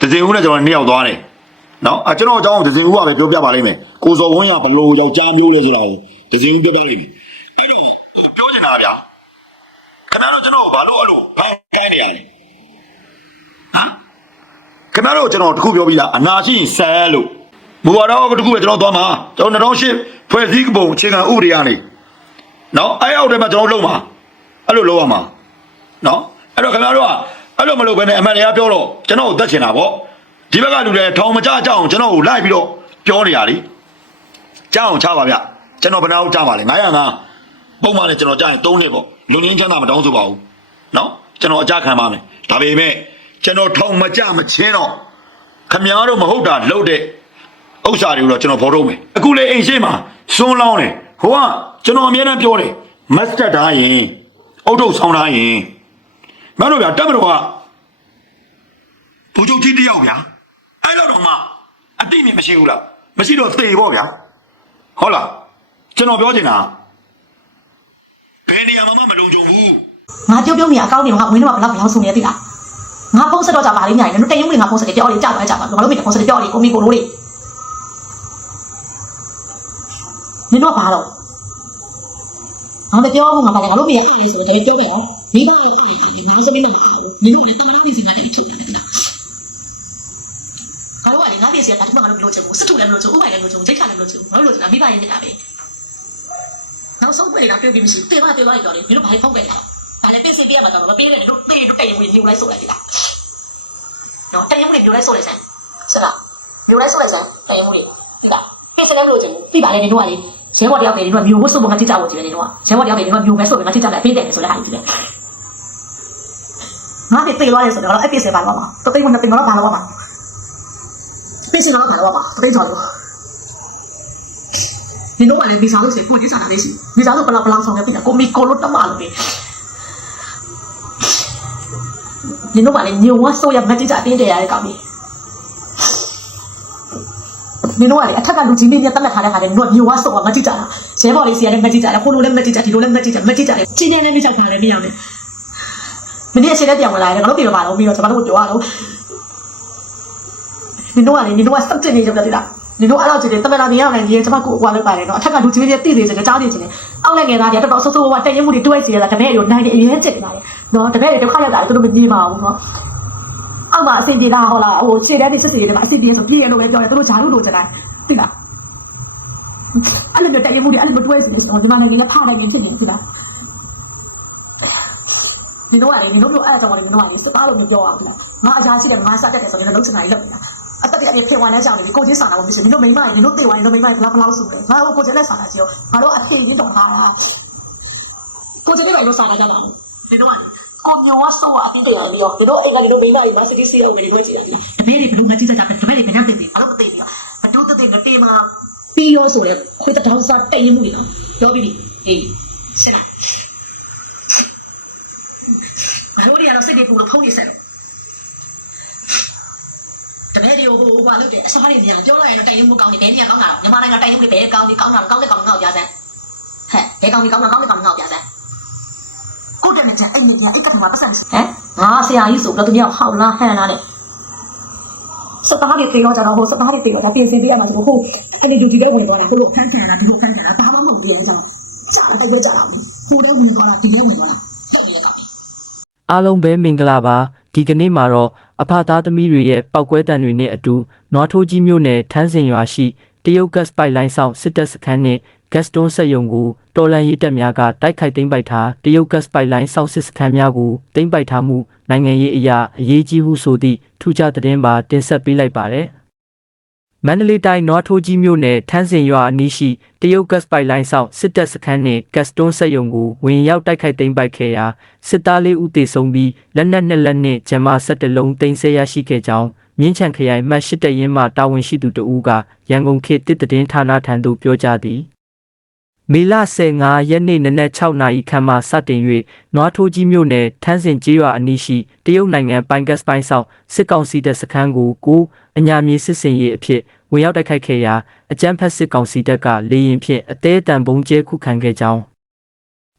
ဒဇင်ဦးနဲ့ကျွန်တော်နှစ်ယောက်သွားတယ်နော်အကျွန်တော်အကြောင်းဒဇင်ဦးကပဲပြောပြပါလိမ့်မယ်ကိုစော်ဝင်းကဘလို့ယောက်ျားမျိုးလဲဆိုတာကိုဒဇင်ဦးပြောပြလိမ့်မယ်အဲ့တော့ပြောချင်တာဗျာခင်ဗျားတို့ကျွန်တော်ဘာလို့အဲ့လိုဖန်ခိုင်းနေရလဲဟမ်ခင်ဗျားတို့ကျွန်တော်တခုပြောပြီးလားအနာရှိရင်ဆဲလို့ဘူဝါတော့တခုပဲကျွန်တော်သွားမှာကျွန်တော်2008ဖွဲ့စည်းပုံအခြေခံဥပဒေကနေနော်အဲ့အောက်ထဲမှာကျွန်တော်လုံးမှာအဲ့လိုလုံးရမှာနော်အဲ့တော့ခင်ဗျားတို့က အဲ့လိုမလုပ်ဘဲနဲ့အမှန်တရားပြောတော့ကျွန်တော်ကိုတတ်ချင်တာပေါ့ဒီဘက်ကလူတွေထောင်မကြကြအောင်ကျွန်တော်ကိုလိုက်ပြီးတော့ပြောနေရလीကြောက်အောင်ချပါဗျကျွန်တော်ဘယ်နာကိုကြားပါလဲ905ပုံမှန်နဲ့ကျွန်တော်ကြားရင်3နှစ်ပေါ့လူငင်းချမ်းသာမတောင်းဆိုပါဘူးနော်ကျွန်တော်အကြခံပါမယ်ဒါပေမဲ့ကျွန်တော်ထောင်မကြမချင်းတော့ခမည်းတော်မဟုတ်တာလုပ်တဲ့ဥစ္စာတွေကိုတော့ကျွန်တော်ဖော်ထုတ်မယ်အခုလေအိမ်ရှိမှာစွန်းလောင်းတယ်ဟိုကကျွန်တော်အမြဲတမ်းပြောတယ်မတ်စတက်ထားရင်အုတ်ထုတ်ဆောင်းထားရင်မင်းတို့ဗျာတက်မတော်က ဘူချုပ်ကြီးတယောက်ဗျာအဲ့တော့တော့မှအတိအမြင်မရှိဘူးလားမရှိတော့သေပေါ့ဗျာဟုတ်လားကျွန်တော်ပြောချင်တာဘယ်နေရာမှာမှမလုံခြုံဘူးငါပြောပြောမိအကောင်းတွေငါဝင်းတော့ဘလောက်ဘလောက်ဆုံးနေသိလားငါဖုန်းဆက်တော့ကြပါလိမ့်ညာတယ်တို့တရင်ဝင်ငါဖုန်းဆက်တယ်ပြောလေကြောက်သွားကြပါငါတို့မိတဲ့ဖုန်းဆက်တယ်ပြောလေကိုမီကိုလို့လေနင်တို့ကဘာလို့ငါမပြောဘူးငါပါလေငါတို့မိရဲ့အဲ့လေးဆိုတော့ပြောပြအောင်မိဘရဲ့အဲ့လေးငါစမင်းနဲ့မအောင်နင်တို့လည်းတမန်တော်ဒီစင်ကတည်းကထုတ်တာလေကွာ ငါတို့ကလေငါပြည့်စီကတည်းကငါတို့ဘလို့ချင်ဘူးစစ်ထုတ်လည်းဘလို့ချင်ဘူးဥပိုင်လည်းဘလို့ချင်ဘူးဒိတ်ခါလည်းဘလို့ချင်ဘူးငါတို့လို့ချင်တာမိဘရဲ့နေတာပဲနောက်ဆုံးပဲလားတွေ့ပြီးမရှိတေးပါတေးပါကြော်လေမင်းတို့ဘာလို့ဖုန်းပဲလားဒါလည်းပြင်ဆင်ပေးရမှာတော့မပေးတဲ့လူပေးတော့တရင်ဝင်မျိုးလိုက်ဆိုလိုက်ဒီလားနော်တရင်ဝင်မျိုးလိုက်ဆိုလိုက်စမ်းစလားမျိုးလိုက်ဆိုလိုက်စမ်းတရင်ဝင်ဒီလားပြင်ဆင်လည်းမလို့ချင်ဘူးပြပါလေနေတော့လေရဲဘော်တယောက်ပဲနေတော့မျိုးဝတ်စုံမတိကျဖို့ကြည့်တယ်နေတော့ရဲဘော်တယောက်ပဲနေတော့မျိုးပဲဆိုပြီးငါတိကျတယ်ပေးတယ်ဆိုလဲဟာကြည့်တယ်ငါပြေပြေသွားတယ်ဆိုတော့အဲ့ပြေစပါတော့မှာတပိတ်မနှစ်ပိတ်မတော့ဘာလို့မှာပြေစတော့ဘာလို့မှာ တပိတ်ချော်လို့ဒီတော့လည်းဒီစားလို့စေကိုကြီးစားတာလေးရှိဒီစားလို့ဘလောက်ဘလောက်ဆောင်ရပြီကိုမီကိုလို့တမလို့ပဲနင်တို့ကလည်းညုံဝဆိုးရမတိကျအတင်းတရရတဲ့ကောင်ကြီးနင်တို့ကလည်းအထက်ကလူကြီးမင်းမြတ်တက်မှတ်ထားတဲ့ခါကျနင်တို့ကညုံဝဆိုးရမတိကျတာရဲဘော်လေးစီရလည်းမတိကျတယ်ခိုးလို့လည်းမတိကျဒီလိုလည်းမတိကျမတိကျတယ်ချင်းနေလည်းမတိကျခါလည်းမရအော န်တော်တို့ပြောရတော့နင်တို့ကလည်းနင်တို့ကစက်တင်နေကြတယ်လားနင်တို့အဲ့လိုကြည့်တယ်တမန်တော်မြင်အောင်လည်းဒီကျွန်မကိုကွာလောက်ပါတယ်နော်အထက်ကလူကြီးမင်းမြတ်သိသေးတယ်ကြားနေချင်တယ်အောက်လည်းငယ်သားကြီးတော်တော်ဆိုးဆိုးဝါတက်ရင်မှုတွေတွဲစီရတာတပည့်ရောနိုင်တယ်အရင်ချက်နေပါတယ်နော်တပည့်တွေဒုက္ခရောက်တာလည်းသူတို့မကြည့်ပါဘူးနော်အောက်မှာအဆင်ပြေတာဟောလားဟိုခြေထဲတွေစစ်စစ်တွေမှာအဆင်ပြေဆိုပြေရလို့ပဲပြောတယ်သူတို့ဂျာလို့လိုချင်တယ်သိလားအဲ့လိုမျိုးတရမှုတွေအဲ့လိုမတွဲစီနေဆိုတော့ဒီမှာနိုင်ငံကဖားနိုင်ငံဖြစ်နေသိလားဒီတော့ကလေဒီလိုမျိုးအဲ့အကြောင်းလေးမျိုးကလေစကားလိုမျိုးပြောအောင်သိလားငါအရာရှိတယ်ငါစတတ်တယ်ဆိုရင်လည်းလုံးချင်တာကြီးလုပ်နေတာ အတက်တည်းအပြည့်ဖေဝါနဲ့ကြောင်နေပြီကိုချင်းစာတာမရှိဘူးဒီလိုမိမရင်ဒီလိုတေဝါရင်ဒီလိုမိမရင်ဘလားဘလားဆိုတယ်ငါကိုချင်းနဲ့စာတာကြီးရောငါတို့အဖေရင်းတော့ဟာကိုချင်းနဲ့တော့စာတာကြပါဘူးဒီတော့ကကိုမျိုးဝဆောအတင်းတရားပြီးရောဒီတော့အိမ်ကဒီလိုမိမရင်မစတီးစီရောက်နေဒီလိုကြည့်ရတယ်တပည့်တွေဘလို့ငါကြည့်ကြကြတပည့်တွေဘယ်နဲ့ပြင်တယ်အဲ့လိုမသိဘူးဘဒုတတဲ့ငတေးမှာပြီးရောဆိုရဲခွေးတောင်စားတိတ်ရမှုလေနော်ပြောပြီးပြီအေးစင်လားဘာလို့ဒီကတော့စိတ်တွေပူလို့ဖုံးနေဆက်တော့ တပည့်တွေကိုဟိုဘာလုပ်တယ်အစားတွေညာပြောလိုက်ရင်တော့တိုက်ရုံမကောင်းနေဘယ်နေရာကောင်းတာတော့မြန်မာနိုင်ငံတိုက်ရုံတွေဘယ်ကောင်းဒီကောင်းတာကောင်းတဲ့ကောင်းငေါ့ပြစမ်းဟဲ့ဘယ်ကောင်းဒီကောင်းတာကောင်းတဲ့ကောင်းငေါ့ပြစမ်းကိုတက်နေကြအဲ့မြကြီးအဲ့ကတည်းကပတ်စံဟမ်ငါဆရာကြီးဆိုတော့သူများဟောက်လားဟန်လားတဲ့စပါးတွေတေတော့ကြတော့ဟိုစပါးတွေတေတော့ဒါပြင်ဆင်ပေးရမှာဆိုတော့ဟိုအဲ့ဒီဒူတီတဲ့ဝင်သွားတာဟိုလိုခန်းခံလာဒီလိုခန်းခံလာဘာမှမဟုတ်ဘူးလေကျွန်တော်ကြာတိုက်ပွဲကြာတာဟိုတဲ့ဝင်သွားတာဒီတဲ့ဝင်သွားတာဟဲ့ဒီကပ်အားလုံးပဲမင်္ဂလာပါဒီကနေ့မှာတော့ အဖသားသမီးတွေရဲ့ပောက်ကွဲတံတွေနဲ့အတူနွားထိုးကြီးမြို့နယ်ထန်းစင်ရွာရှိတရုတ် gas pipeline ဆောင်စစ်တပ်စခန်းနဲ့ gas stone စက်ရုံကိုတော်လန်ရေးတပ်များကတိုက်ခိုက်သိမ်းပိုက်ထားတရုတ် gas pipeline ဆောင်စစ်စခန်းများကိုသိမ်းပိုက်ထားမှုနိုင်ငံရေးအရာအရေးကြီးဟုဆိုသည့်ထူးခြားသတင်းပါတင်ဆက်ပေးလိုက်ပါတယ် မန္တလေးတိုင်းနွားထိုးကြီးမြို့နယ်ထန်းစင်ရွာအနီးရှိတရုတ် gas pipeline ဆောင်စစ်တပ်စခန်းနှင့် gas stone စက်ရုံကိုဝင်ရောက်တိုက်ခိုက်သိမ်းပိုက်ခဲ့ရာစစ်သားလေးဦးသေဆုံးပြီးလက်နက်နှစ်လက်နှင့်ဂျမ17လုံးသိမ်းဆည်းရရှိခဲ့ကြောင်းမြင်းချံခရိုင်မှတ်ရှိတဲ့ရင်းမှတာဝန်ရှိသူတဦးကရန်ကုန်ခေတ်တစ်သတင်းဌာနထံသို့ပြောကြားသည် မေလ15ရက်နေ့နနက်6နာရီခန့်မှစတင်၍နွားထိုးကြီးမြို့နယ်ထန်းစင်ကျေးရွာအနီးရှိတရုတ်နိုင်ငံပိုင်ဂတ်ပိုင်းဆောင်စစ်ကောင်စီတပ်စခန်းကိုကိုအညာမြေစစ်စင်ရေးအဖြစ်ဝင်ရောက်တိုက်ခိုက်ခဲ့ရာအကြမ်းဖက်စစ်ကောင်စီတပ်ကလေရင်ဖြင့်အသေးအတန်ပုံကျဲခုခံခဲ့ကြောင်း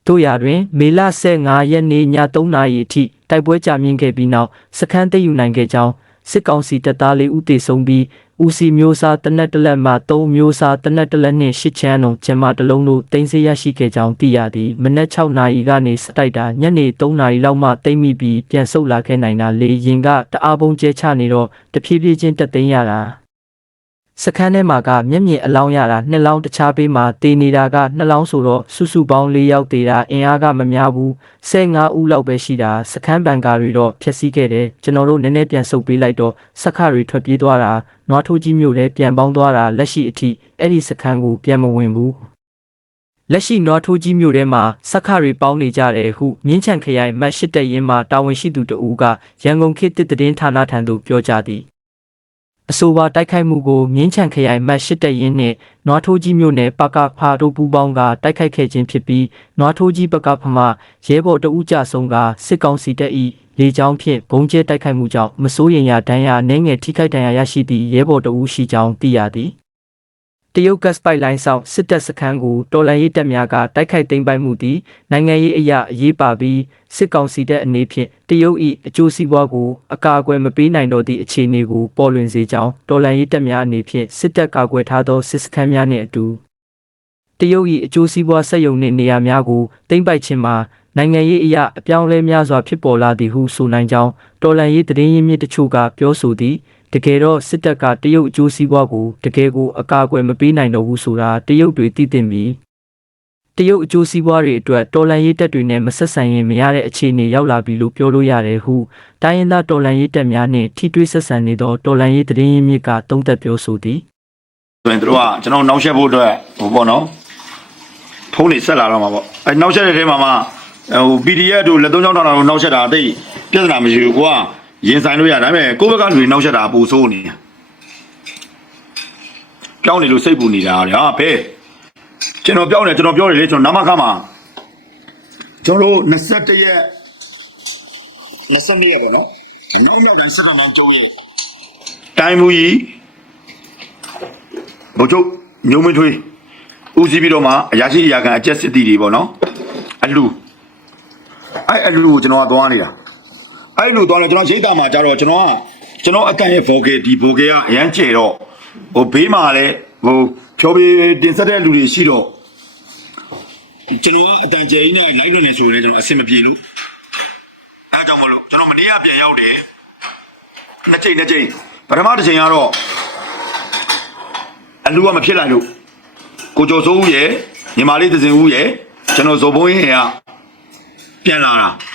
တို့ရာတွင် မေလ15ရက်နေ့ည3နာရီအထိတိုက်ပွဲကြာမြင့်ခဲ့ပြီးနောက်စခန်းသိမ်းယူနိုင်ခဲ့ကြောင်းစစ်ကောင်စီတပ်သားလေးဦးသေဆုံးပြီး ဦးစီမျိုးစားတနက်တလက်မှ3မျိုးစားတနက်တလက်နှင့်ရှစ်ချမ်းလုံးကျမတစ်လုံးတို့တင်ဆက်ရရှိခဲ့ကြောင်းသိရသည်မနက်6နာရီကနေစတိုက်တာညနေ3နာရီလောက်မှတိမ့်မိပြီးပြန်ဆုတ်လာခဲ့နိုင်တာလေရင်ကတအားပုံကျဲချနေတော့တဖြည်းဖြည်းချင်းတက်သိမ်းရတာ စခန်းထဲမှာကမျက်မြင်အလောင်းရတာနှစ်လောင်းတခြားပေးမှာတေနေတာကနှစ်လောင်းဆိုတော့စုစုပေါင်း၄ယောက်တေတာအင်အားကမများဘူး15ဦးလောက်ပဲရှိတာစခန်းဘန်ကာတွေတော့ဖျက်ဆီးခဲ့တယ်ကျွန်တော်တို့နည်းနည်းပြန်ဆုတ်ပေးလိုက်တော့စခတွေထွက်ပြေးသွားတာနွားထိုးကြီးမျိုးလည်းပြန်ပေါင်းသွားတာလက်ရှိအထိအဲ့ဒီစခန်းကိုပြန်မဝင်ဘူးလက်ရှိနွားထိုးကြီးမျိုးထဲမှာစခတွေပေါင်းနေကြတယ်ဟုမြင်းချန်ခရိုင်မတ်ရှိတက်ရင်မှာတာဝန်ရှိသူတဦးကရန်ကုန်ခေတ်တစ်သတင်းဌာနထံသို့ပြောကြားသည် အဆိုပါတိုက်ခိုက်မှုကိုမြင်းချံခရိုင်မတ်ရှိတက်ရင်နှင့်နွားထိုးကြီးမြို့နယ်ပကဖာတို့ပူးပေါင်းကတိုက်ခိုက်ခဲ့ခြင်းဖြစ်ပြီးနွားထိုးကြီးပကဖမရဲဘော်တဦးကြဆုံးကစစ်ကောင်စီတပ်၏လေကြောင်းဖြင့်ဘုံကျဲတိုက်ခိုက်မှုကြောင့်မစိုးရိမ်ရဒဏ်ရာအနှဲငယ်ထိခိုက်ဒဏ်ရာရရှိသည့်ရဲဘော်တဦးရှိကြောင်းသိရသည် တရုတ်ဂတ်စ်ပိုက်လိုင်းဆောင်စစ်တပ်စခန်းကိုတော်လှန်ရေးတပ်များကတိုက်ခိုက်သိမ်းပိုက်မှုသည်နိုင်ငံရေးအရာအရေးပါပြီးစစ်ကောင်စီတပ်အနေဖြင့်တရုတ်၏အကျိုးစီးပွားကိုအကာအကွယ်မပေးနိုင်တော့သည့်အခြေအနေကိုပေါ်လွင်စေကြောင်းတော်လှန်ရေးတပ်များအနေဖြင့်စစ်တပ်ကာကွယ်ထားသောစစ်စခန်းများနှင့်အတူတရုတ်၏အကျိုးစီးပွားဆက်ယုံနှင့်နေရာများကိုသိမ်းပိုက်ခြင်းမှာနိုင်ငံရေးအရာအပြောင်းအလဲများစွာဖြစ်ပေါ်လာသည်ဟုဆိုနိုင်ကြောင်းတော်လှန်ရေးသတင်းရင်းမြစ်တချို့ကပြောဆိုသည် တကယ်တော့စစ်တပ်ကတရုတ်အကျိုးစီးပွားကိုတကယ်ကိုအကာအကွယ်မပေးနိုင်တော့ဘူးဆိုတာတရုတ်တွေသိသိပြီးတရုတ်အကျိုးစီးပွားတွေအတွက်တော်လန်ရေးတပ်တွေနဲ့မဆက်ဆံရင်မရတဲ့အခြေအနေရောက်လာပြီလို့ပြောလို့ရတယ်ဟုတိုင်းရင်းသားတော်လန်ရေးတပ်များနဲ့ထိတွေ့ဆက်ဆံနေသောတော်လန်ရေးသတင်းရင်းမြစ်ကသုံးသပ်ပြောဆိုသည်ဆိုရင်တို့ကကျွန်တော်နောက်ဆက်ဖို့အတွက်ဟိုပေါ့နော်ဖုန်းနေဆက်လာတော့မှာပေါ့အဲနောက်ဆက်တဲ့ထဲမှာမှဟို PDF တို့လက်သုံးချောင်းထောင်တာကိုနောက်ဆက်တာအသိပြဿနာမရှိဘူးကွာ ရင်ဆိုင်လို့ရဒါပေမဲ့ကိုယ့်ဘက်ကလူတွေနောက်ဆက်တာပူဆိုးနေတာပြောင်းနေလို့စိတ်ပူနေတာလေဟာဘဲကျွန်တော်ပြောင်းနေကျွန်တော်ပြောတယ်လေကျွန်တော်နာမခမှာကျွန်တော်တို့21ရက်22ရက်ပေါ့နော်နောက်မြောက်တိုင်းစစ်တော်နိုင်ကျုံးရဲ့တိုင်းမူကြီးဘုတ်ချုပ်ညုံမင်းထွေးဦးစီးပြီးတော့မှအရာရှိအရာခံအကျက်စစ်တီတွေပေါ့နော်အလူအဲ့အလူကိုကျွန်တော်ကသွားနေတာ အဲ့လူသွားတယ်ကျွန်တော်ရိတ်တာမှာကြတော့ကျွန်တော်ကကျွန်တော်အတန်ရဲ့ vocal ဒီ vocal ကအရန်ကျဲတော့ဟိုဘေးမှာလည်းဟိုဖြောပြေတင်ဆက်တဲ့လူတွေရှိတော့ကျွန်တော်ကအတန်ကျဲကြီးနဲ့လိုက်လွန်နေဆိုရင်ကျွန်တော်အဆင်မပြေလို့အဲကြောင့်မလို့ကျွန်တော်မနေ့ကပြန်ရောက်တယ်နှစ်ချိန်နှစ်ချိန်ပထမတစ်ချိန်ကတော့အလူကမဖြစ်လိုက်လို့ကိုကျော်စိုးဦးရဲ့ညီမလေးသစင်ဦးရဲ့ကျွန်တော်ဇော်ဘုံရင်ကပြန်လာတာနော်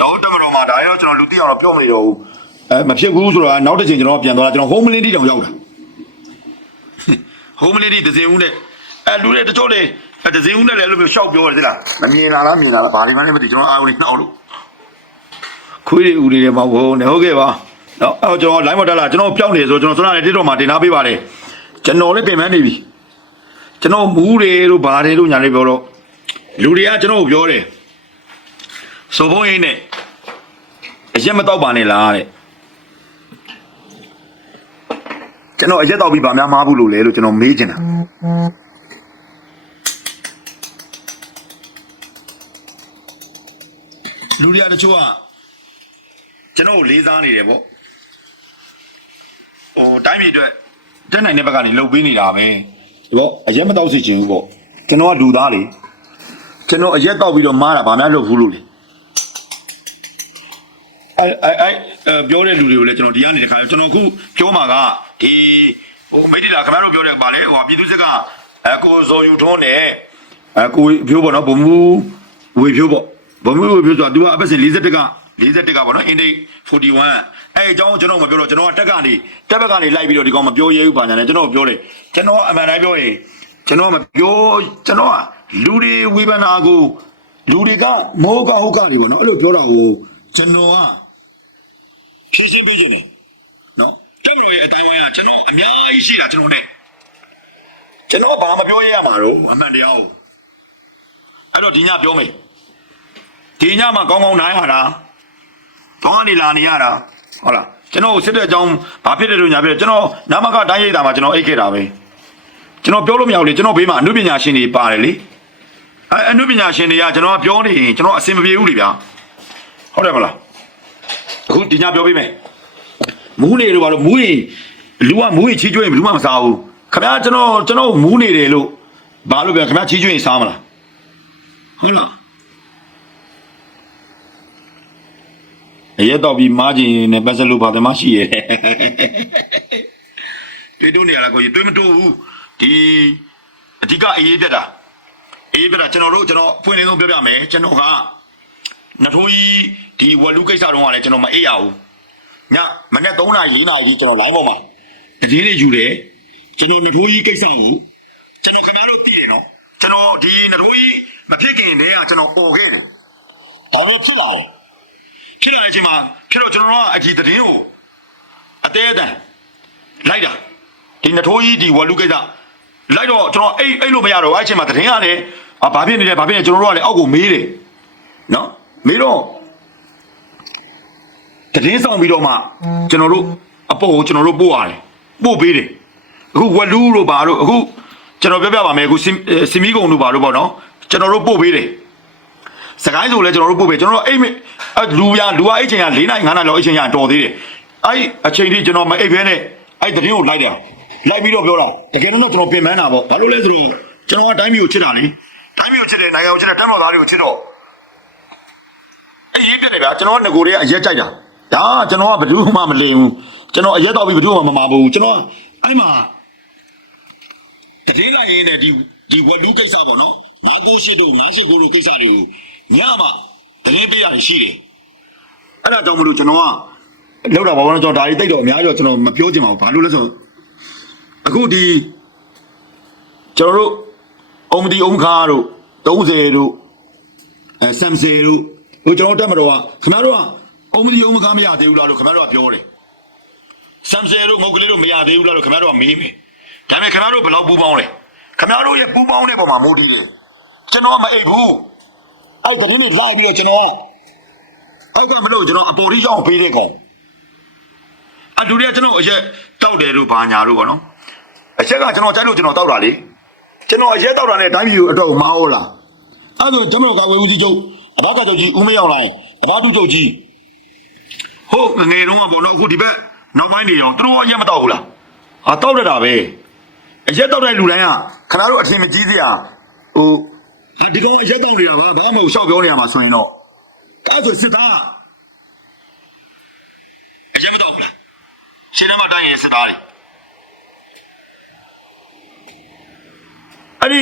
ကျောင်းတက်မတော်မှာဒါရောကျွန်တော်လူတိအောင်တော့ပြောမနေတော့ဘူးအဲမဖြစ်ဘူးဆိုတော့နောက်တစ်ချိန်ကျွန်တော်ပြန်သွားတာကျွန်တော် home lady တောင်ရောက်တာ home lady သစင်ဦးနဲ့အဲလူတွေတချို့လေသစင်ဦးနဲ့လည်းအဲ့လိုမျိုးရှောက်ပြောရတယ်သိလားမမြင်လာလားမြင်လာလားဘာဒီမှလည်းမသိကျွန်တော်အားဝင်နှောက်လို့ခွေးတွေဦးတွေလည်းမဟုတ်ဘူးနဲ့ဟုတ်ကဲ့ပါနော်အဲ့တော့ကျွန်တော် line မတက်လာကျွန်တော်ပြောင်းနေဆိုကျွန်တော်စွမ်းရတဲ့တစ်တော်မှာတင်ထားပေးပါတယ်ကျွန်တော်လည်းပြင်ပန်းနေပြီကျွန်တော်မူးတွေတို့ဘာတွေတို့ညာလေးပြောတော့လူတွေကကျွန်တော်ကိုပြောတယ်ဆိုဖုံးရင်းနဲ့ အရက်မတော့ပါနဲ့လားတဲ့ကျွန်တော်အရက်တော့ပြီးဗာများမားဘူးလို့လေလို့ကျွန်တော်မေးချင်တာလူတွေကတချို့ကကျွန်တော်ကိုလေးစားနေတယ်ပေါ့ဟိုတိုင်းပြည်အတွက်တက်နိုင်တဲ့ဘက်ကနေလှုပ်ပေးနေတာပဲဒီပေါ့အရက်မတော့စီချင်ဘူးပေါ့ကျွန်တော်ကလူသားလေကျွန်တော်အရက်တော့ပြီးတော့မားတာဗာများလုပ်ဘူးလို့လေ အဲအဲအဲအဲပြောတဲ့လူတွေကိုလည်းကျွန်တော်ဒီကနေတခါကျွန်တော်ခုပြောမှာကဒီဟိုမိတ်တီလာခင်ဗျားတို့ပြောတဲ့ပါလေဟိုပြည်သူစစ်ကအကိုဇော်ယူထုံးနဲ့အကိုဖြိုးပေါ့နော်ဘုံမူဝေဖြိုးပေါ့ဘုံမူဝေဖြိုးဆိုတာ तू ကအပတ်စဉ်41က41ကပေါ့နော် index 41အဲအကြောင်းကျွန်တော်မပြောတော့ကျွန်တော်ကတက်ကနေတက်ဘက်ကနေလိုက်ပြီးတော့ဒီကောင်မပြောရဲဘူးပါညာနဲ့ကျွန်တော်ပြောတယ်ကျွန်တော်အမှန်တိုင်းပြောရင်ကျွန်တော်မပြောကျွန်တော်ကလူတွေဝေဖန်တာကိုလူတွေကမောကဟုတ်ကတွေပေါ့နော်အဲ့လိုပြောတာကိုကျွန်တော်က ဖြည့်ရှင်းပေးခြင်းတယ်နော်တက်မလို့ရဲ့အတိုင်းဝိုင်းကကျွန်တော်အများကြီးရှိတာကျွန်တော်နဲ့ကျွန်တော်ဘာမပြောရရမှာတော့အမှန်တရားကိုအဲ့တော့ဒီညပြောမယ်ဒီညမှာကောင်းကောင်းနိုင်ရတာတောင်းကနေလာနေရတာဟုတ်လားကျွန်တော်စစ်တဲ့အကြောင်းဘာဖြစ်တယ်လို့ညာဖြစ်တယ်ကျွန်တော်နာမကတိုင်းရိပ်တာမှာကျွန်တော်အိတ်ခဲ့တာပဲကျွန်တော်ပြောလို့မရဘူးလေကျွန်တော်ဘေးမှာအနုပညာရှင်တွေပါတယ်လေအဲအနုပညာရှင်တွေကကျွန်တော်ကပြောနေရင်ကျွန်တော်အဆင်မပြေဘူးလေဗျာဟုတ်တယ်မလား အခုဒီညပြောပေးမယ်မူးနေလို့ပါလို့မူးရင်လူကမူးရင်ချီးကျွေးရင်ဘယ်သူမှမစားဘူးခင်ဗျားကျွန်တော်ကျွန်တော်မူးနေတယ်လို့ဘာလို့ပြန်ခင်ဗျားချီးကျွေးရင်စားမလားဟုတ်လားအရက်တော့ပြီးမားကျင်နဲ့ပတ်သက်လို့ပါတယ်မရှိရဲ့တွေ့တော့နေရလားကိုကြီးတွေ့မတွေ့ဘူးဒီအဓိကအေးအေးပြတ်တာအေးအေးပြတ်တာကျွန်တော်တို့ကျွန်တော်ဖွင့်နေဆုံးပြောပြမယ်ကျွန်တော်က နထိုးကြီးဒီဝလူကိစ္စတော့ကလည်းကျွန်တော်မအေးရဘူးညမနေ့3နာရီ4နာရီကျွန်တော် live ပေါ်မှာတကြီးလေးယူတယ်ကျွန်တော်နထိုးကြီးကိစ္စကိုကျွန်တော်ခင်ဗျားတို့သိတယ်နော်ကျွန်တော်ဒီနထိုးကြီးမဖြစ်ခင်တည်းကကျွန်တော်ပေါ်ခဲ့တယ်အော်တော့ဖြစ်လာတယ်ဖြစ်လာတဲ့အချိန်မှာဖြစ်တော့ကျွန်တော်ကအကြီးသတင်းကိုအသေးအတန်လိုက်တာဒီနထိုးကြီးဒီဝလူကိစ္စလိုက်တော့ကျွန်တော်အိတ်အိတ်လို့မရတော့ဘူးအဲ့အချိန်မှာသတင်းကလည်းအာဘာဖြစ်နေလဲဘာဖြစ်နေကျွန်တော်တို့ကလည်းအောက်ကိုမေးတယ်နော် မေတော့တည်င်းဆောင်ပြီးတော့မှကျွန်တော်တို့အပေါ်ကိုကျွန်တော်တို့ပို့ရတယ်ပို့ပေးတယ်အခုဝလူတို့ဘာတို့အခုကျွန်တော်ပြောပြပါမယ်အခုစင်အဲစင်မီကုံတို့ဘာတို့ပေါ့နော်ကျွန်တော်တို့ပို့ပေးတယ်စကိုင်းဆိုလည်းကျွန်တော်တို့ပို့ပေးကျွန်တော်တို့အိတ်မအဲ့လူရလူကအိတ်ချိန်က၄နိုင်၅နိုင်လောက်အိတ်ချိန်ကတော်သေးတယ်အဲ့အချိန်ထိကျွန်တော်မအိတ်ဖဲနဲ့အဲ့တည်င်းကိုလိုက်တယ်လိုက်ပြီးတော့ပြောတာတကယ်တော့ကျွန်တော်ပြင်ပန်းတာပေါ့ဘာလို့လဲဆိုတော့ကျွန်တော်ကတိုင်းမျိုးကိုချစ်တာလေတိုင်းမျိုးကိုချစ်တယ်နိုင်ငံကိုချစ်တယ်တမ်းတော်သားတွေကိုချစ်တော့ အရေးပြတယ်ဗျာကျွန်တော်ကငကိုတွေကအရက်ကြိုက်တာဒါကကျွန်တော်ကဘယ်သူမှမလင်ဘူးကျွန်တော်အရက်တော့ပြီးဘယ်သူမှမမာဘူးကျွန်တော်အဲ့မှာတည်င်းလိုက်ရင်းနဲ့ဒီဒီဝလူကိစ္စပေါ့နော်ငါကိုရှိတို့ငါရှိကိုတို့ကိစ္စတွေကိုညမှာတည်င်းပေးရတယ်ရှိတယ်အဲ့ဒါကြောင့်မလို့ကျွန်တော်ကလောက်တာပါဘောနော်ကျွန်တော်ဒါတွေတိတ်တော့အများကြီးတော့ကျွန်တော်မပြောချင်ပါဘူးဘာလို့လဲဆိုတော့အခုဒီကျွန်တော်တို့အုံမတီအုံခါတို့30တို့အဲဆမ်ဆေတို့ ဟိုကျွန်တော်တက်မတော်ကခင်ဗျားတို့ကအုံမဒီအုံမကားမရသေးဘူးလားလို့ခင်ဗျားတို့ကပြောတယ်ဆမ်ဆေတို့ငုတ်ကလေးတို့မရသေးဘူးလားလို့ခင်ဗျားတို့ကမေးမယ်ဒါပေမဲ့ခင်ဗျားတို့ဘယ်လောက်ပူပေါင်းလဲခင်ဗျားတို့ရဲ့ပူပေါင်းတဲ့ပုံမှာမိုးတီးတယ်ကျွန်တော်ကမအိပ်ဘူးအဲ့တရင်နေလိုက်ပြီးတော့ကျွန်တော်ကအဲ့ကမလို့ကျွန်တော်အပေါ်ကြီးရောက်ပေးတဲ့ကောင်အတူတည်းကျွန်တော်အရက်တောက်တယ်လို့ဘာညာလို့ပေါ့နော်အချက်ကကျွန်တော်ကြိုက်လို့ကျွန်တော်တောက်တာလေကျွန်တော်အရက်တောက်တာနဲ့တိုင်းပြည်ကိုအတွက်ကိုမဟုတ်လားအဲ့ဒါကျမတို့ကဝေဦးကြီးချုပ် အဘကချုပ်ကြီးဦးမရောက်လာအဘတုချုပ်ကြီးဟုတ်ငယ်တုန်းကဘောနော်အခုဒီဘက်နောက်ပိုင်းနေအောင်သူတို့အရက်မတော့ဘူးလားဟာတောက်ရတာပဲအရက်တောက်တဲ့လူတိုင်းကခဏတို့အထင်မကြီးစရာဟိုဒီကောင်အရက်တောက်နေတာဘာဘာမှမဟုတ်ရှောက်ပြောနေရမှာဆိုရင်တော့အဲ့ဆိုစစ်သားအရက်မတော့ဘူးလားရှင်းထဲမှာတိုင်းရင်စစ်သားတွေအဲ့ဒီ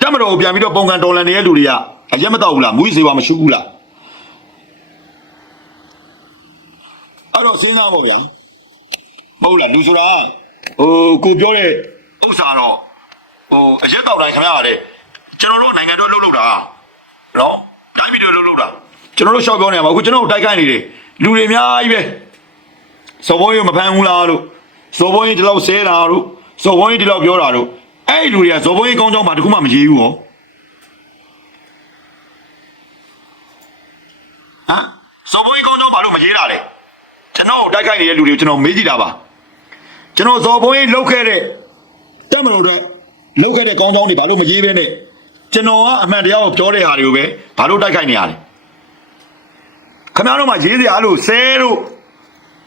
တမတော်ကိုပြန်ပြီးတော့ပုံကန်တော်လန်နေတဲ့လူတွေက အရက်မတော့ဘူးလားမူးစေးပါမရှိဘူးလားအဲ့တော့စဉ်းစားပါဗျာမဟုတ်လားလူဆိုတာဟိုကိုပြောတဲ့ဥစ္စာတော့ဟိုအရက်တော့တိုင်းခင်ဗျားရတယ်ကျွန်တော်တို့နိုင်ငံတော်လှုပ်လှုပ်တာနော်တိုင်းပြည်တော်လှုပ်လှုပ်တာကျွန်တော်တို့ရှောက်ပြောနေရမှာအခုကျွန်တော်တို့တိုက်ခိုက်နေတယ်လူတွေအများကြီးပဲစော်ဘုံကြီးမဖမ်းဘူးလားလို့စော်ဘုံကြီးဒီလောက်ဆဲတာတို့စော်ဘုံကြီးဒီလောက်ပြောတာတို့အဲ့ဒီလူတွေကစော်ဘုံကြီးကောင်းကြောင်းမှတခုမှမရေးဘူးဟော ဟမ်စော်ဘုံကြီးကောင်းကြောင်းဘာလို့မရေးတာလဲကျွန်တော်တိုက်ခိုက်နေတဲ့လူတွေကိုကျွန်တော်မေးကြည့်တာပါကျွန်တော်စော်ဘုံကြီးလောက်ခဲ့တဲ့တက်မလို့တော့လောက်ခဲ့တဲ့ကောင်းကြောင်းတွေဘာလို့မရေးဘဲနဲ့ကျွန်တော်ကအမှန်တရားကိုပြောတဲ့ဟာတွေကိုပဲဘာလို့တိုက်ခိုက်နေရလဲခင်ဗျားတို့မှရေးစရာလို့ဆဲတို့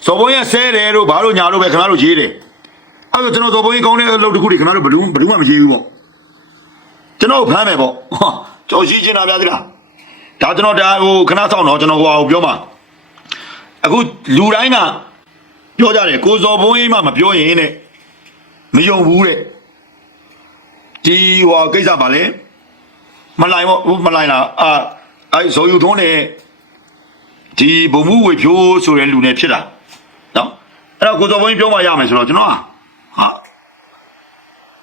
စော်ဘုံကြီးဆဲတယ်တို့ဘာလို့ညာလို့ပဲခင်ဗျားတို့ရေးတယ်အဲ့တော့ကျွန်တော်စော်ဘုံကြီးကောင်းတဲ့အလုပ်တစ်ခုတွေခင်ဗျားတို့ဘယ်သူဘယ်သူမှမရေးဘူးပေါ့ကျွန်တော်ဖမ်းမယ်ပေါ့ဟာကျွန်တော်ရေးချင်တာဗျာသီလား ဒါကျွန်တော်ဒါဟိုခဏဆောင်တော့ကျွန်တော်ဟိုဟာကိုပြောမှာအခုလူတိုင်းကပြောကြတယ်ကိုစော်ဘုံကြီးမှမပြောရင်တဲ့မယုံဘူးတဲ့ဒီဟိုကိစ္စပါလေမလိုက်ဘောမလိုက်လားအာအဲဇော်ယူထုံးနဲ့ဒီဘုံမှုဝေဖြိုးဆိုတဲ့လူနဲ့ဖြစ်တာနော်အဲ့တော့ကိုစော်ဘုံကြီးပြောမှရမယ်ဆိုတော့ကျွန်တော်ဟာဟာ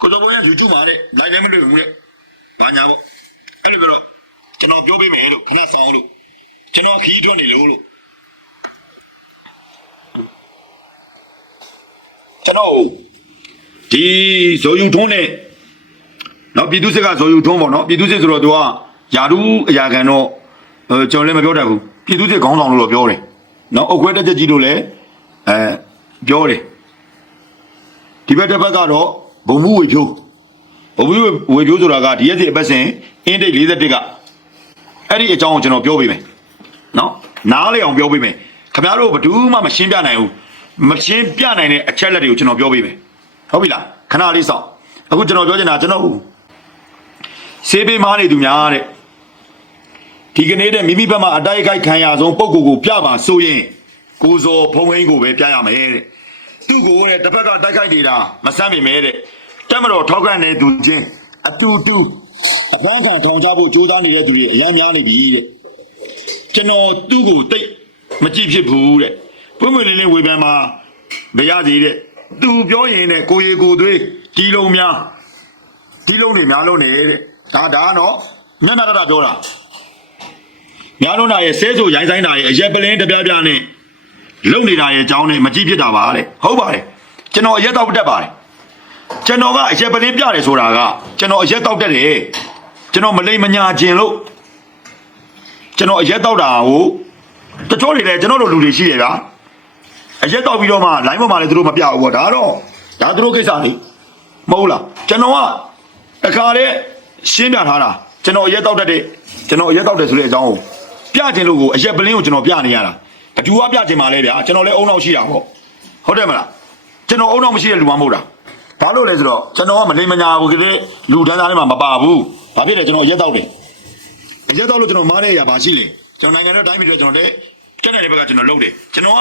ကိုစော်ဘုံကြီး YouTube မှာတဲ့ live လည်းမတွေ့ဘူးတဲ့ဘာညာပေါ့အဲ့လိုပြောတော့ ကျွန်တော်ပြောပေးမယ်လို့ခဏဆောင်လို့ကျွန်တော်ခီးထွက်နေလို့လို့ကျွန်တော်ဒီဇော်ယူထုံးနဲ့နော်ပြည်သူစစ်ကဇော်ယူထုံးပေါ့နော်ပြည်သူစစ်ဆိုတော့သူကယာဒူးအရာခံတော့အဲကျွန်တော်လည်းမပြောတတ်ဘူးပြည်သူစစ်ခေါင်းဆောင်လို့တော့ပြောတယ်နော်အုတ်ခွဲတက်ချက်ကြီးလို့လည်းအဲပြောတယ်ဒီဘက်တစ်ဘက်ကတော့ဘုံမှုဝေဖြိုးဘုံမှုဝေဖြိုးဆိုတာကဒီရက်စီအပတ်စဉ်အင်းတိတ်41က အဲ့ဒီအကြောင်းကိုကျွန်တော်ပြောပေးမယ်နော်နားလေအောင်ပြောပေးမယ်ခင်ဗျားတို့ဘယ်သူမှမရှင်းပြနိုင်ဘူးမရှင်းပြနိုင်တဲ့အချက်လက်တွေကိုကျွန်တော်ပြောပေးမယ်ဟုတ်ပြီလားခဏလေးစောင့်အခုကျွန်တော်ပြောချင်တာကျွန်တော်စေးပေးမားနေသူများတဲ့ဒီကနေ့တဲ့မိမိဘက်မှာအတိုက်အခိုက်ခံရဆုံးပုံကိုယ်ကိုပြပါဆိုရင်ကိုဇော်ဖုံးဝင်းကိုပဲပြရမယ်တဲ့သူ့ကိုတဲ့တစ်ဖက်ကတိုက်ခိုက်နေတာမဆမ်းမိမဲတဲ့တက်မတော်ထောက်ခံနေသူချင်းအတူတူ အပန်းခံထောင်ချဖို့ကြိုးစားနေတဲ့သူတွေအများများနေပြီတဲ့ကျွန်တော်သူ့ကိုတိတ်မကြည့်ဖြစ်ဘူးတဲ့ပွင့်ပွင့်လင်းလင်းဝေဖန်မှာမရသေးတဲ့သူပြောရင်တဲ့ကိုရီကိုသွေးဒီလုံးများဒီလုံးတွေများလုံးနေတဲ့ဒါဒါကတော့မျက်နှာတတပြောတာများလုံးတာရဲ့ဆဲဆိုရိုင်းဆိုင်တာရဲ့အရက်ပလင်းတပြပြနဲ့လုံနေတာရဲ့အကြောင်းနဲ့မကြည့်ဖြစ်တာပါတဲ့ဟုတ်ပါတယ်ကျွန်တော်အရက်တော့တက်ပါတယ်ကျွန်တော်ကအရက်ပလင်းပြတယ်ဆိုတာကကျွန်တော်အရက်တော့တက်တယ် ကျွန်တော်မလိမ္မညာခြင်းလို့ကျွန်တော်အရက်တောက်တာကိုတချို့တွေလည်းကျွန်တော်တို့လူတွေရှိတယ်ဗျာအရက်တောက်ပြီးတော့မှ line ပေါ်မှာလည်းသူတို့မပြဘူးပေါ့ဒါတော့ဒါသူတို့ကိစ္စလေမဟုတ်လားကျွန်တော်ကတခါလေရှင်းပြထားတာကျွန်တော်အရက်တောက်တတ်တဲ့ကျွန်တော်အရက်တောက်တယ်ဆိုတဲ့အကြောင်းကိုပြခြင်းလို့ကိုအရက်ပလင်းကိုကျွန်တော်ပြနေရတာဘသူကပြခြင်းပါလဲဗျာကျွန်တော်လည်းအုံနောက်ရှိတာပေါ့ဟုတ်တယ်မလားကျွန်တော်အုံနောက်မရှိတဲ့လူမှမဟုတ်တာဘာလို့လဲဆိုတော့ကျွန်တော်ကမလိမ္မညာဘူးကလေးလူတန်းသားတွေမှာမပါဘူး ဘာဖြစ်လဲကျွန်တော်အရက်တောက်တယ်အရက်တော့လို့ကျွန်တော်မားတဲ့အရာပါရှိလေကျွန်တော်နိုင်ငံတော်တိုင်းပြည်တွေကျွန်တော်လည်းတက်တဲ့ဘက်ကကျွန်တော်လုပ်တယ်ကျွန်တော်က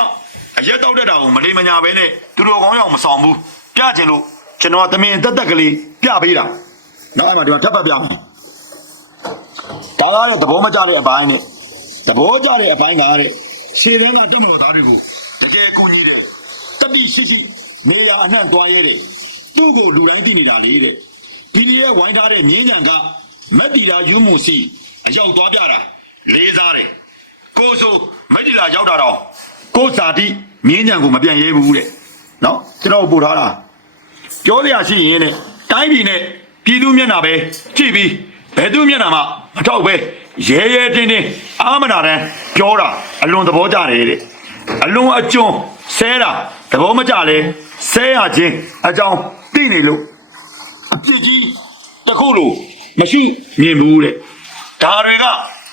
အရက်တော့တက်တာကိုမလိမ္မညာပဲနဲ့သူတို့ကောင်းအောင်မဆောင်ဘူးပြကျင်လို့ကျွန်တော်ကတမင်တက်တက်ကလေးပြပေးတာနောက်အဲ့မှာဒီမှာထပ်ပတ်ပြမယ်ဒါကားတဲ့သဘောမကျတဲ့အပိုင်းနဲ့သဘောကျတဲ့အပိုင်းကားတဲ့ရှေ့တန်းကတက်မတော်သားတွေကိုတကယ်ကူညီတယ်တတိရှိရှိနေရာအနှံ့သွားရဲတယ်သူ့ကိုလူတိုင်းသိနေတာလေတဲ့ဒီနေ့ရဲ့ဝိုင်းထားတဲ့မြင်းညံက မက်တီလာယူမှုစီအရောက်သွားပြတာလေးစားတယ်ကိုဆိုမက်တီလာရောက်တာတော့ကိုစာတိမြင်းညံကိုမပြန်ရဲဘူးတဲ့နော်ကျွန်တော်ပို့ထားတာပြောစရာရှိရင်တဲ့တိုင်းပြည်နဲ့ပြည်သူမျက်နှာပဲကြည့်ပြီးဘယ်သူမျက်နှာမှမထောက်ပဲရဲရဲတင်းတင်းအာမနာတန်းပြောတာအလွန်သဘောကျတယ်တဲ့အလွန်အကျွန်းဆဲတာသဘောမကျလဲဆဲရခြင်းအကြောင်းသိနေလို့အပြစ်ကြီးတစ်ခုလို မရှိမြင်ဘူးတဲ့ဒါတွေက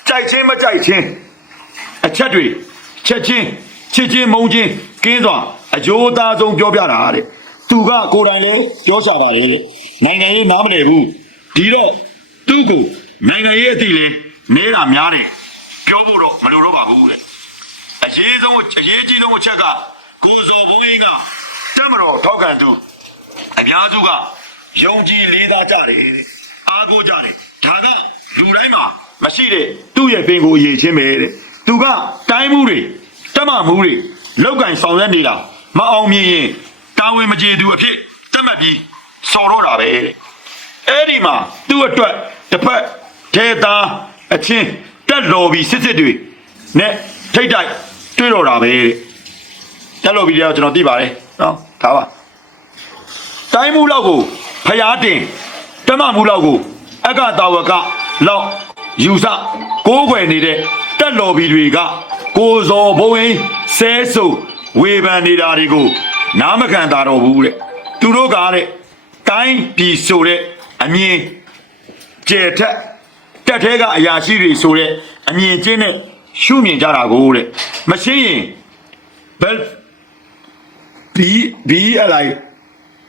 ကြိုက်ချင်းမကြိုက်ချင်းအချက်တွေချက်ချင်းချစ်ချင်းမုန်းချင်းကင်းစွာအကျိုးသားဆုံးပြောပြတာတဲ့သူကကိုယ်တိုင်လည်းပြောချပါတယ်တဲ့နိုင်ငံရေးနားမလည်ဘူးဒီတော့သူ့ကိုနိုင်ငံရေးအသည့်လဲနေတာများတယ်ပြောဖို့တော့မလိုတော့ပါဘူးတဲ့အရေးဆုံးအရေးကြီးဆုံးအချက်ကကိုစော်ဘုန်းကြီးကတက်မတော်ထောက်ခံသူအများစုကယုံကြည်လေးစားကြတယ်တဲ့ အားကိုးကြတယ်ဒါကလူတိုင်းမှာမရှိတဲ့သူ့ရဲ့ပင်ကိုအရေးချင်းပဲတဲ့သူကတိုင်းမှုတွေတက်မှမှုတွေလောက်ကင်ဆောင်ရွက်နေတာမအောင်မြင်ရင်တာဝန်မကျေသူအဖြစ်တက်မှတ်ပြီးစော်တော့တာပဲတဲ့အဲ့ဒီမှာသူ့အတွက်တစ်ဖက်ဒေတာအချင်းတက်တော်ပြီးစစ်စစ်တွေနဲ့ထိတ်တိုက်တွေ့တော့တာပဲတဲ့တက်တော်ပြီးတော့ကျွန်တော်သိပါတယ်နော်ဒါပါတိုင်းမှုလောက်ကိုဖျားတင် တမမှုလောက်ကိုအက္ကတာဝကလောက်ယူဆကိုးကွယ်နေတဲ့တက်တော်ဘီတွေကကိုဇော်ဘုံဟင်းဆဲဆုပ်ဝေဖန်နေတာတွေကိုနားမခံတာတော့ဘူးတဲ့သူတို့ကတဲ့တိုင်းပြည်ဆိုတဲ့အမြင်ကျဲထက်တက်သေးကအရာရှိတွေဆိုတဲ့အမြင်ချင်းနဲ့ရှုမြင်ကြတာကိုတဲ့မရှိရင်ဘယ် B B အလိုက်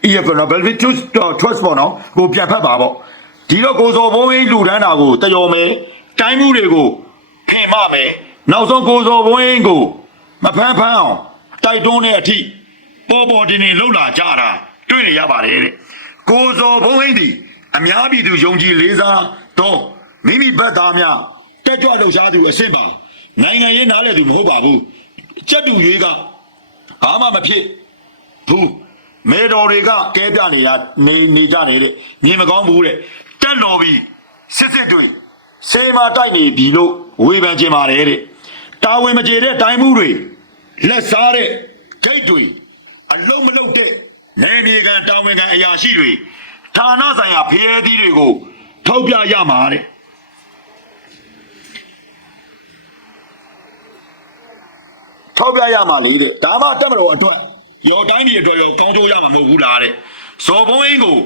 EF နော် Velvet Trust Trust ပေါ့နော်ကိုပြန်ဖတ်ပါပေါ့ဒီတော့ကိုစော်ဘုံကြီးလူတန်းတာကိုတယောမယ်တိုင်းမှုတွေကိုခင်မမယ်နောက်ဆုံးကိုစော်ဘုံကြီးကိုမဖမ်းဖမ်းအောင်တိုက်တွန်းတဲ့အထိပေါ်ပေါ်တင်တင်လှုပ်လာကြတာတွေ့နေရပါတယ်တဲ့ကိုစော်ဘုံကြီးဒီအများပြည်သူယုံကြည်လေးစားတော့မိမိဘက်သားများတက်ကြွလှုပ်ရှားသူအစ်စ်ပါနိုင်ငံရေးနားလည်သူမဟုတ်ပါဘူးကြက်တူရွေးကဘာမှမဖြစ်ဘူး မေတော်တွေကကဲပြနေတာနေနေကြနေတဲ့မြင်မကောင်းဘူးတဲ့တက်တော်ပြီစစ်စစ်တွေစေမာတိုက်နေပြီလို့ဝေဖန်ခြင်းပါတယ်တဲ့တာဝန်မကျေတဲ့တိုင်းမှုတွေလက်စားတဲ့ဂိတ်တွေအလုံးမလုံးတဲ့နေမြေကန်တာဝန်ကန်အရာရှိတွေဌာနဆိုင်ရာဖျဲသီးတွေကိုထုတ်ပြရမှာတဲ့ထောက်ပြရမှာလေတဲ့ဒါမှတက်မတော်အတွက် ရောတိုင်းပြည်အတွက်ရောကောင်းကျိုးရမှာမဟုတ်ဘူးလားတဲ့ဇော်ဘုံအင်းကို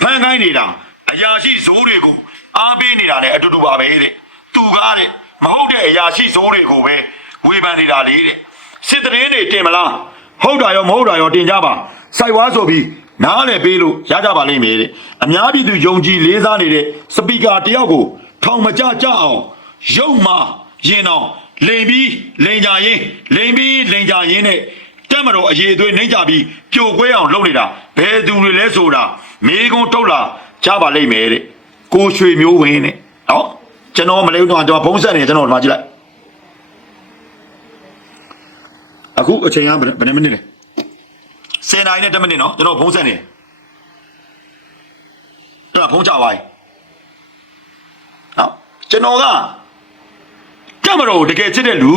ဖန်ခိုင်းနေတာအရာရှိဇိုးတွေကိုအားပေးနေတာနဲ့အတူတူပါပဲတဲ့သူကားတဲ့မဟုတ်တဲ့အရာရှိဇိုးတွေကိုပဲဝေဖန်နေတာလေတဲ့စစ်တရင်တွေတင်မလားဟုတ်တာရောမဟုတ်တာရောတင်ကြပါစိုက်ဝါဆိုပြီးနားလည်းပေးလို့ရကြပါလိမ့်မယ်တဲ့အများပြည်သူယုံကြည်လေးစားနေတဲ့စပီကာတယောက်ကိုထောင်မကြကြအောင်ရုံမာရင်အောင်လိန်ပြီးလိန်ကြရင်လိန်ပြီးလိန်ကြရင်နဲ့ တက်မတော်အရေးအသွေးနှိမ့်ကြပြီးပြိုကွဲအောင်လုပ်နေတာဘယ်သူတွေလဲဆိုတာမေကုံထုတ်လာကြပါလိမ့်မယ်တဲ့ကိုရွှေမျိုးဝင်းတဲ့နော်ကျွန်တော်မလေးတော့ကျွန်တော်ဖုံးဆက်နေကျွန်တော်ဒီမှာကြည့်လိုက်အခုအချိန်ကဘယ်ဘယ်နှစ်မိနစ်လဲ10နာရီနဲ့10မိနစ်နော်ကျွန်တော်ဖုံးဆက်နေတယ်အဲ့ဒါဖုံးချသွားပြီဟုတ်ကျွန်တော်ကကမတော်ကိုတကယ်ချစ်တဲ့လူ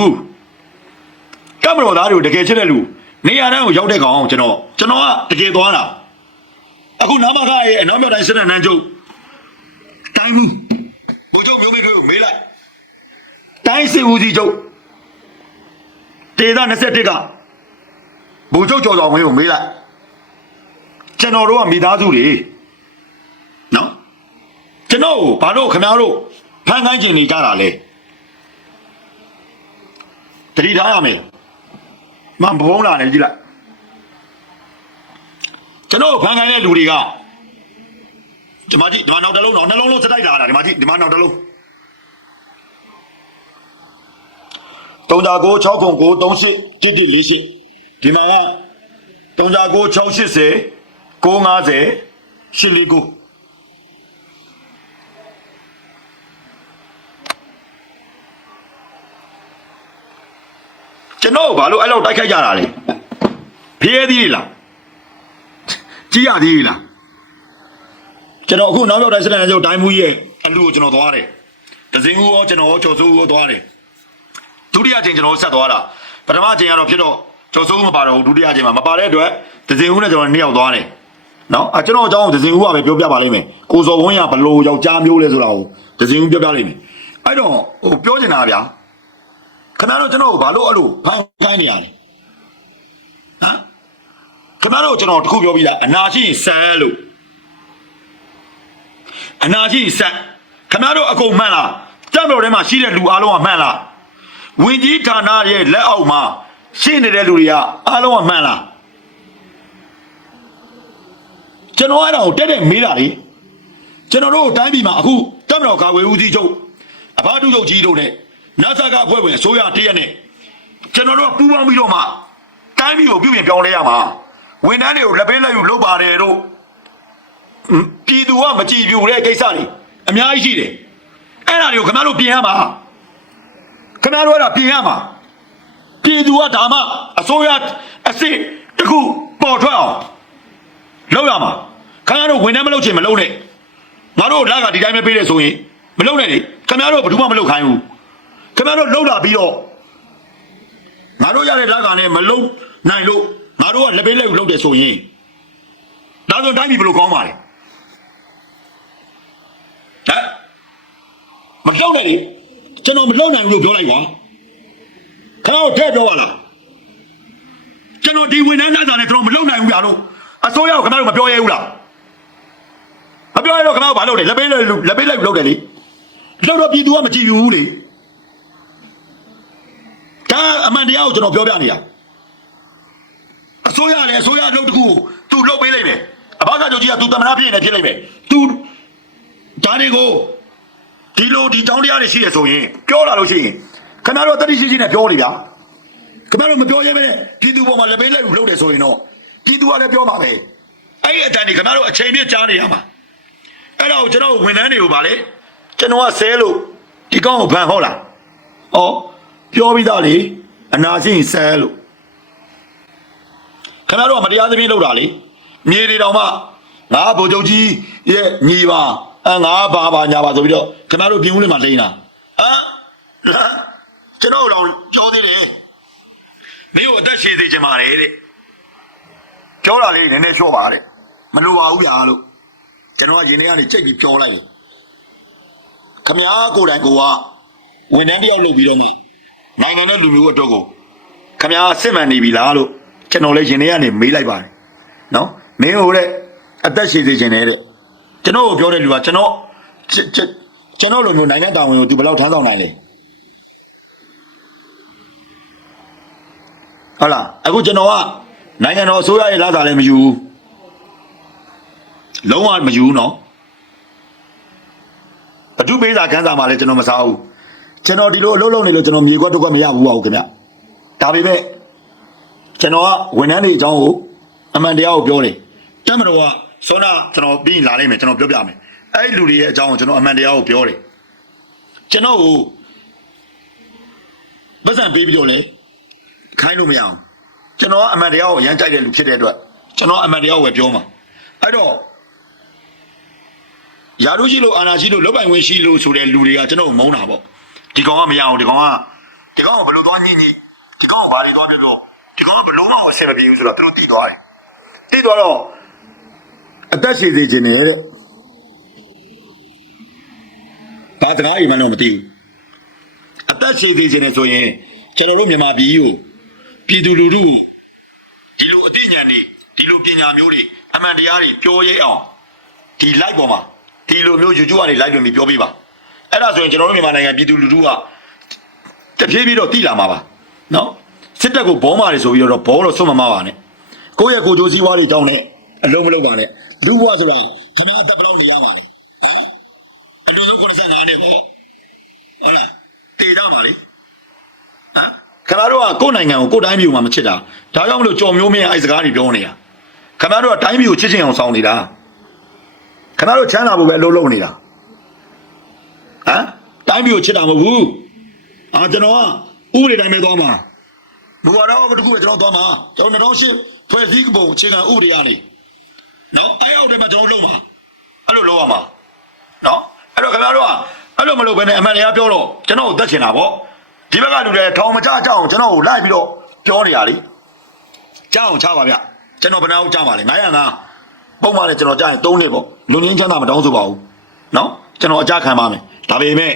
ကမတော်သားတွေကိုတကယ်ချစ်တဲ့လူ နေရာတိုင်းကိုရောက်တဲ့ကောင်ကျွန်တော်ကျွန်တော်ကတကယ်သွားတာအခုနာမခရဲ့အနောက်မြောက်တိုင်းစစ်တဲ့နန်းကျုပ်တိုင်းဘူးဘိုးချုပ်မျိုးမိကိုမေးလိုက်တိုင်းစစ်ဦးစီးချုပ်ဒေသ21ကဘိုးချုပ်ကျော်တော်ဝင်းကိုမေးလိုက်ကျွန်တော်တို့ကမိသားစုတွေနော်ကျွန်တော်ကိုဘာလို့ခင်ဗျားတို့ဖန်ခိုင်းကျင်နေကြတာလဲတတိထားရမယ် မဘုံလာနေကြည့်လိုက်ကျွန်တော်ကိုဖန်ခိုင်းတဲ့လူတွေကဒီမှာကြည့်ဒီမှာနောက်တစ်လုံးတော့နှလုံးလုံးစတိုက်လာတာဒီမှာကြည့်ဒီမှာနောက်တစ်လုံး39 609 38 1148ဒီမှာက39 680 950 849 တော်ဘာလို့အဲ့လောက်တိုက်ခိုက်ကြတာလဲဖျဲသေးလားကြီးရသေးလားကျွန်တော်အခုနောက်တော့တိုင်းစတဲ့ကျုပ်တိုင်းမူရဲ့အလူကိုကျွန်တော်သွားတယ်ဒဇင်ဦးရောကျွန်တော်ရောကျော်စိုးဦးရောသွားတယ်ဒုတိယချိန်ကျွန်တော်ဆက်သွားတာပထမချိန်ကတော့ဖြစ်တော့ကျော်စိုးဦးမပါတော့ဘူးဒုတိယချိန်မှာမပါတဲ့အတွက်ဒဇင်ဦးနဲ့ကျွန်တော်နှစ်ယောက်သွားတယ်နော်အကျွန်တော်အကြောင်းဒဇင်ဦးကပဲပြောပြပါလိမ့်မယ်ကိုစော်ဝင်းရဘလို့ယောက်ျားမျိုးလဲဆိုတာကိုဒဇင်ဦးပြောပြလိမ့်မယ်အဲ့တော့ဟိုပြောချင်တာဗျာ ခင်ဗျားတို့ကျွန်တော်ကိုဘာလို့အဲ့လိုဖန်ခိုင်းနေရလဲဟမ်ခင်ဗျားတို့ကျွန်တော်တခုပြောပြီးသားအနာရှိရင်ဆန်လို့အနာရှိရင်ဆန်ခင်ဗျားတို့အကုန်မှန်လားတက်တော်ထဲမှာရှိတဲ့လူအားလုံးကမှန်လားဝင်ကြီးဌာနရဲ့လက်အောက်မှာရှိနေတဲ့လူတွေကအားလုံးကမှန်လားကျွန်တော်အဲ့ဒါကိုတက်တက်မေးတာလေကျွန်တော်တို့တိုင်းပြည်မှာအခုတက်မတော်ကာဝေဦးစီးချုပ်အဘတုချုပ်ကြီးတို့နဲ့ နတ်ဆကဖွဲ့ဝင်အစိုးရတရက်နဲ့ကျွန်တော်တို့ပူးပေါင်းပြီးတော့မှတိုင်းပြည်ကိုပြုပြင်ပြောင်းလဲရမှာဝန်ထမ်းတွေကိုလက်ပေးလက်ယူလုပ်ပါတယ်တို့ဟွန်းပြည်သူကမကြည်ပြူတဲ့ကိစ္စတွေအများကြီးရှိတယ်အဲ့ဒါတွေကိုခင်ဗျားတို့ပြင်ရမှာခင်ဗျားတို့အဲ့ဒါပြင်ရမှာပြည်သူကဒါမှအစိုးရအစ်စ်တစ်ခုပေါ်ထွက်အောင်လုပ်ရမှာခင်ဗျားတို့ဝန်ထမ်းမလုပ်ချင်မလုပ်နဲ့ငါတို့လက်ကဒီတိုင်းပဲပေးတယ်ဆိုရင်မလုပ်နဲ့လေခင်ဗျားတို့ဘယ်သူမှမလုပ်ခိုင်းဘူး ခင်ဗျားတို့လှုပ်လာပြီးတော့ငါတို့ရတဲ့လက်ကနဲ့မလုံနိုင်လို့ငါတို့ကလက်ပေးလက်ယူလှုပ်တယ်ဆိုရင်ဒါဆိုတိုင်းပြည်ဘယ်လိုကောင်းပါလဲဟမ်မလှုပ်နဲ့လေကျွန်တော်မလှုပ်နိုင်ဘူးလို့ပြောလိုက်ကွာခင်ဗျားတို့ထဲပြောပါလားကျွန်တော်ဒီဝန်ထမ်းသားနဲ့ကျွန်တော်မလှုပ်နိုင်ဘူးဗျာလို့အစိုးရကခင်ဗျားတို့မပြောရဘူးလားမပြောရတော့ခင်ဗျားတို့ဘာလုပ်လဲလက်ပေးလက်ယူလက်ပေးလက်ယူလှုပ်တယ်လေလှုပ်တော့ပြည်သူကမကြည့်ဘူးလေ ဒါအမှန်တရားကိုကျွန်တော်ပြောပြနေတာအစိုးရလည်းအစိုးရလုပ်တကူသူလုပ်ပေးလိုက်မယ်အဘကကြောင့်ကြီးကသူတမနာဖြစ်နေတယ်ဖြစ်လိုက်မယ်သူဒါတွေကိုဒီလိုဒီတောင်းတရားတွေရှိရဆိုရင်ပြောလာလို့ရှိရင်ခင်ဗျားတို့တတိရှိရှိနဲ့ပြောနေဗျာခင်ဗျားတို့မပြောရဲပဲပြည်သူပေါ်မှာလက်ပေးလိုက်လို့လုပ်တယ်ဆိုရင်တော့ပြည်သူကလည်းပြောမှာပဲအဲ့ဒီအတန်ဒီခင်ဗျားတို့အချိန်ပြည့်ကြားနေရမှာအဲ့တော့ကျွန်တော်ဝန်ထမ်းတွေကိုဗာလေကျွန်တော်ကဆဲလို့ဒီကောင်ကိုဗန်ဟုတ်လားဩ ပြောပြီးသားလေအနာရှိရင်ဆဲလို့ခင်ဗျားတို့ကမတရားသဖြင့်လုပ်တာလေမြေတွေတောင်မှငါဗိုလ်ချုပ်ကြီးရဲ့ညီပါအငါဘာဘာညာပါဆိုပြီးတော့ခင်ဗျားတို့ပြင်းဦးလေးမှာလိမ့်တာဟမ်ဟမ်ကျွန်တော်တို့ပြောသေးတယ်မင်းတို့အသက်ရှည်သေးချင်ပါတယ်တဲ့ပြောတာလေးနည်းနည်းလျှော့ပါတဲ့မလိုပါဘူးဗျာလို့ကျွန်တော်ကရင်ထဲကနေချိန်ပြီးပြောလိုက်တယ်ခင်ဗျားကိုယ်တိုင်ကိုကဝန်ထမ်းတယောက်လုပ်ပြီးတော့ နေနိုင်ငံနဲ့လူမျိုးအတွက်ကိုခမ ्या စစ်မှန်နေပြီလားလို့ကျွန်တော်လည်းရင်ထဲကနေမေးလိုက်ပါတယ်နော်မင်းဟိုတဲ့အသက်ရှည်စေခြင်းနဲ့တဲ့ကျွန်တော်ကိုပြောတဲ့လူကကျွန်တော်ကျွန်ကျွန်တော်လိုမျိုးနိုင်ငံတာဝန်ကိုသူဘယ်လောက်ထမ်းဆောင်နိုင်လဲဟုတ်လားအခုကျွန်တော်ကနိုင်ငံတော်အစိုးရရဲ့လာတာလည်းမယူဘူးလုံးဝမယူဘူးနော်ဘဒုပေးစာခန်းစာမှာလည်းကျွန်တော်မစားဘူး ကျွန်တော်ဒီလိုအလုပ်လုပ်နေလို့ကျွန်တော်မြေခွက်တော့ခွက်မရဘူးပါဘူးခင်ဗျဒါပေမဲ့ကျွန်တော်ကဝန်ထမ်းတွေအကြောင်းကိုအမှန်တရားကိုပြောတယ်တက်မတော်ကစောနာကျွန်တော်ပြီးရင်လာလိမ့်မယ်ကျွန်တော်ပြောပြမယ်အဲ့ဒီလူတွေရဲ့အကြောင်းကိုကျွန်တော်အမှန်တရားကိုပြောတယ်ကျွန်တော်ကိုပတ်စံပေးပြီးတော့လေခိုင်းလို့မရအောင်ကျွန်တော်ကအမှန်တရားကိုအရန်ကြိုက်တဲ့လူဖြစ်တဲ့အတွက်ကျွန်တော်အမှန်တရားကိုပဲပြောမှာအဲ့တော့ယာတို့ရှိလို့အာနာရှိလို့လောက်ပိုင်ဝင်ရှိလို့ဆိုတဲ့လူတွေကကျွန်တော်ကိုမုန်းတာပေါ့ ဒီကောင်ကမရအောင်ဒီကောင်ကဒီကောင်ကဘယ်လိုသွားညှိညှိဒီကောင်ကဘာတွေသွားပြောပြောဒီကောင်ကဘယ်လိုမှအဆင်မပြေဘူးဆိုတော့သူတို့တီးသွားတယ်တီးသွားတော့အသက်ရှည်စေခြင်းနဲ့တဲ့ဘာတကားအိမ်မှတော့မသိဘူးအသက်ရှည်စေခြင်းနဲ့ဆိုရင်ကျွန်တော်တို့မြန်မာပြည်ကိုပြည်သူလူထုဒီလိုအသိဉာဏ်တွေဒီလိုပညာမျိုးတွေအမှန်တရားတွေပြောရဲအောင်ဒီ live ပေါ်မှာဒီလိုမျိုး YouTube ကနေ live ဝင်ပြီးပြောပြပါ အဲ့ဒါဆိုရင်ကျွန်တော်တို့မြန်မာနိုင်ငံပြည်သူလူထုကတဖြည်းဖြည်းတော့တည်လာမှာပါနော်စစ်တပ်ကိုဘောမာတွေဆိုပြီးတော့ဘောတော့ဆွတ်မမပါနဲ့ကိုယ့်ရဲ့ကိုယ်ကြိုးစည်းဝါးတွေတောင်းနဲ့အလုံးမလုံးပါနဲ့လူဘဝဆိုတာခဏအသက်ဘယ်လောက်နေရပါလဲဟမ်အလူဆုံး95နှစ်ပေါ့ဟုတ်လားတည်ရမှာလေဟမ်ခင်ဗျားတို့ကကိုယ့်နိုင်ငံကိုကိုယ့်တိုင်းပြည်ကိုမှမချစ်တာဒါကြောင့်မလို့ကြော်မျိုးမင်းအဲ့စကားတွေပြောနေတာခင်ဗျားတို့ကတိုင်းပြည်ကိုချစ်ချင်အောင်ဆောင်နေတာခင်ဗျားတို့ချမ်းသာဖို့ပဲအလုပ်လုပ်နေတာ ဟမ်တိုင်းပြည်ကိုချစ်တာမဟုတ်ဘူးအာကျွန်တော်ကဥပဒေတိုင်းပဲသွားမှာဘူဝါတော့တခုပဲကျွန်တော်သွားမှာကျွန်တော်2008ဖွဲ့စည်းပုံအခြေခံဥပဒေအားနေနော်အဲအောက်တွေမှာကျွန်တော်လုံးမှာအဲ့လိုလုံးရမှာနော်အဲ့တော့ခင်ဗျားတို့ကအဲ့လိုမလုပ်ဘဲနဲ့အမှန်တရားပြောတော့ကျွန်တော်ကိုတတ်ချင်တာပေါ့ဒီဘက်ကလူတွေထောင်မချကြအောင်ကျွန်တော်ကိုလိုက်ပြီးတော့ပြောနေရလေကြောက်အောင်ချပါဗျကျွန်တော်ဘယ်နာကိုကြားပါလဲ900နာပုံမှန်လေကျွန်တော်ကြားရင်3နှစ်ပေါ့လူငင်းချမ်းသာမတောင်းဆိုပါဘူးနော်ကျွန်တော်အကြခံပါမယ် ဒါပေမဲ့